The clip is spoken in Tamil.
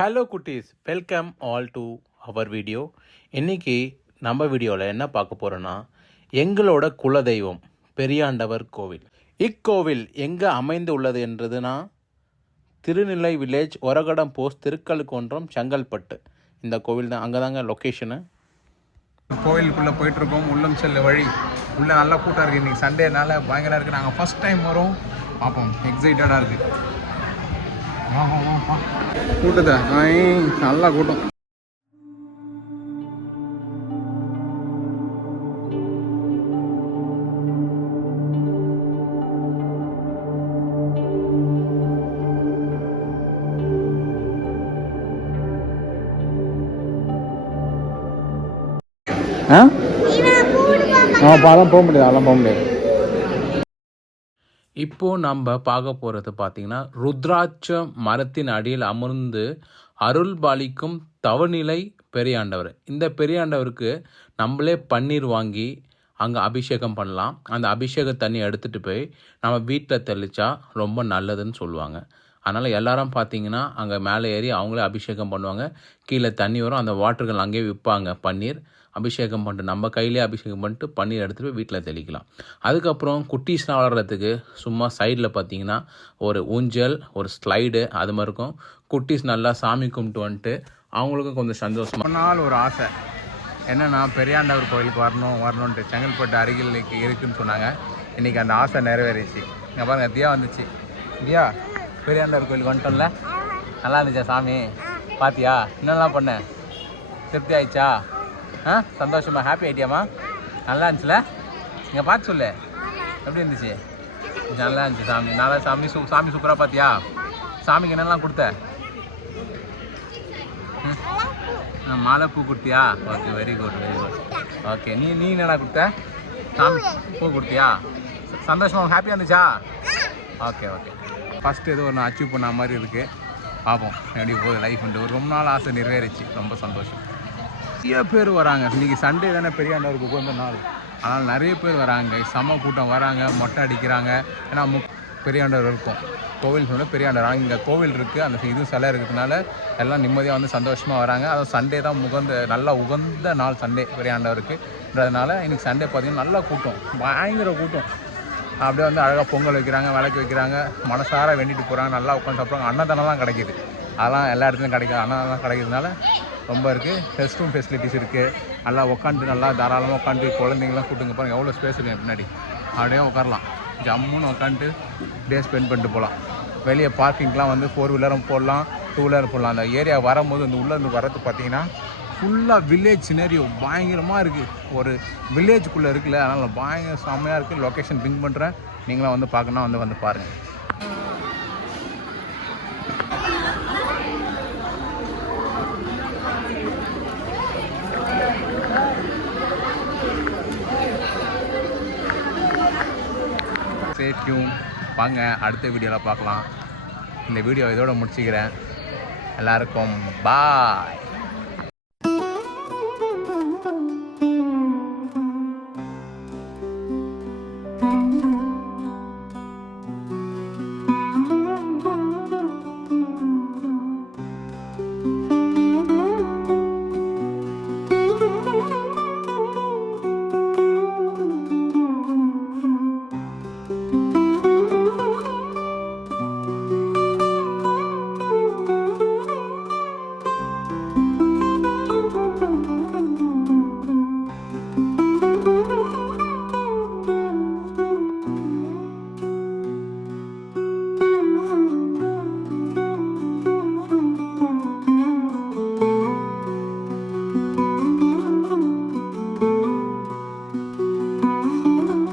ஹலோ குட்டீஸ், welcome all to our video. இன்றைக்கி நம்ம வீடியோவில் என்ன பார்க்க போகிறோன்னா, எங்களோட குலதெய்வம் பெரியாண்டவர் கோவில். இக்கோவில் எங்கே அமைந்து உள்ளது என்றதுன்னா, திருநிலை வில்லேஜ், ஒரகடம் போஸ்ட், திருக்கழுக்குன்றம், செங்கல்பட்டு. இந்த கோவில் தான், அங்கே தாங்க லொக்கேஷனு. கோவிலுக்குள்ளே போயிட்டுருக்கோம். உள்ளம் செல்ல வழி உள்ளே நல்லா கூட்டம் இருக்குது. இன்றைக்கி சண்டேனால பயங்கரம் இருக்குது. நாங்கள் ஃபஸ்ட் டைம் வரோம், பார்ப்போம். எக்ஸைட்டடாக இருக்குது. கூட்டத்தை நல்லா கூட்டம். அதெல்லாம் போக முடியாது, அதெல்லாம் போக முடியாது. இப்போது நம்ம பார்க்க போகிறது பார்த்திங்கன்னா, ருத்ராட்ச மரத்தின் அடியில் அமர்ந்து அருள் பாலிக்கும் தவநிலை பெரியாண்டவர். இந்த பெரியாண்டவருக்கு நம்மளே பன்னீர் வாங்கி அங்கே அபிஷேகம் பண்ணலாம். அந்த அபிஷேக தண்ணி எடுத்துகிட்டு போய் நம்ம வீட்டில் தெளித்தா ரொம்ப நல்லதுன்னு சொல்லுவாங்க. அதனால் எல்லாரும் பார்த்திங்கன்னா அங்கே மேலே ஏறி அவங்களே அபிஷேகம் பண்ணுவாங்க. கீழே தண்ணி வரும், அந்த வாட்டர்கள் அங்கேயே விற்பாங்க. பன்னீர் அபிஷேகம் பண்ணிட்டு நம்ம கையிலே அபிஷேகம் பண்ணிட்டு பன்னீர் எடுத்துகிட்டு போய் வீட்டில் தெளிக்கலாம். அதுக்கப்புறம் குட்டீஸ் விளாட்றதுக்கு சும்மா சைடில் பார்த்திங்கன்னா ஒரு ஊஞ்சல், ஒரு ஸ்லைடு அது மாதிரி இருக்கும். குட்டீஸ் நல்லா சாமி கும்பிட்டு வந்துட்டு அவங்களுக்கும் கொஞ்சம் சந்தோஷமாக. நாள் ஒரு ஆசை என்னென்னா, பெரியாண்டவர் கோயிலுக்கு வரணுன்ட்டு செங்கல்பட்டு அருகில் இருக்குதுன்னு சொன்னாங்க. இன்றைக்கி அந்த ஆசை நிறைவேறிச்சு. இங்கே பாருங்கள், தியா வந்துச்சு. தியா, பெரியாண்டவர் கோயிலுக்கு வந்துட்டோம்ல, நல்லா இருந்துச்சா சாமி? பார்த்தியா? என்னெல்லாம் பண்ணேன்? திருப்தி ஆயிடுச்சா? சந்தோஷமா? ஹாப்பி ஆகிட்டியாம்மா? நல்லா இருந்துச்சுல? இங்கே பார்த்து சொல்லு, எப்படி இருந்துச்சு? நல்லா இருந்துச்சு சாமி. நல்லா சாமி சூப்பராக பார்த்தியா? சாமிக்கு என்னெல்லாம் கொடுத்த? மாலை பூ கொடுத்தியா? Okay, very good very good. Okay, நீ என்னடா கொடுத்த? சாமி பூ கொடுத்தியா? சந்தோஷமாக ஹாப்பியாக இருந்துச்சா? Okay okay. ஃபஸ்ட்டு ஏதோ ஒன்று அச்சீவ் பண்ண மாதிரி இருக்குது. பார்ப்போம் எப்படி போகுது லைஃப்ன்ட்டு. ஒரு ரொம்ப நாள் ஆசை நிறைவேறிச்சு, ரொம்ப சந்தோஷம். நிறைய பேர் வராங்க. இன்றைக்கி சண்டே தானே, பெரியாண்டவருக்கு உகந்த நாள். ஆனால் நிறைய பேர் வராங்க, செம கூட்டம் வராங்க, மொட்டை அடிக்கிறாங்க. ஏன்னா பெரியாண்டவர் இருக்கும் கோவில் சொன்ன பெரியாண்டவர். இங்கே கோவில் இருக்குது, அந்த இதுவும் சிலை இருக்கிறதுனால எல்லாம் நிம்மதியாக வந்து சந்தோஷமாக வராங்க. அதுவும் சண்டே தான் நல்லா உகந்த நாள் சண்டே பெரியாண்டவருக்குன்றதுனால. இன்றைக்கி சண்டே பார்த்திங்கன்னா நல்லா கூட்டம், பயங்கர கூட்டம். அப்படியே வந்து அழகாக பொங்கல் வைக்கிறாங்க, விளக்கு வைக்கிறாங்க, மனசார வேண்டிட்டு போகிறாங்க, நல்லா உட்காந்து சாப்பிட்றாங்க. அன்னதானம்லாம் கிடைக்கிது. அதெல்லாம் எல்லா இடத்துலையும் கிடைக்கிது. அன்னதானம் கிடைக்கிறதுனால ரொம்ப இருக்குது. ரெஸ்ட் ரூம் ஃபெசிலிட்டிஸ் இருக்குது. நல்லா உட்காந்து நல்லா தாராளமாக உட்காந்து குழந்தைங்களாம் கூட்டுங்க பாருங்கள், எவ்வளோ ஸ்பேஸ் இருக்குது பின்னாடி. அப்படியே உட்காரலாம், ஜம்முன்னு உட்காந்துட்டு டே ஸ்பெண்ட் பண்ணிட்டு போகலாம். வெளியே பார்க்கிங்லாம் வந்து 4 வீலரும் போடலாம், 2 வீலர் போடலாம். அந்த ஏரியா வரும்போது அந்த உள்ளேருந்து வரது பார்த்திங்கன்னா ஃபுல்லாக வில்லேஜ் சினரியோ பயங்கரமாக இருக்குது. ஒரு வில்லேஜுக்குள்ளே இருக்குல்ல, அதனால் பயங்கர செம்மையாக இருக்குது. லொக்கேஷன் பிங்க் பண்ணுறேன், நீங்களாம் வந்து பார்க்கணும், வந்து பாருங்கள். ஸ்டே டியூன், வாங்க அடுத்த வீடியோவில் பார்க்கலாம். இந்த வீடியோ இதோட முடிச்சுக்கிறேன். எல்லாருக்கும் பாய்.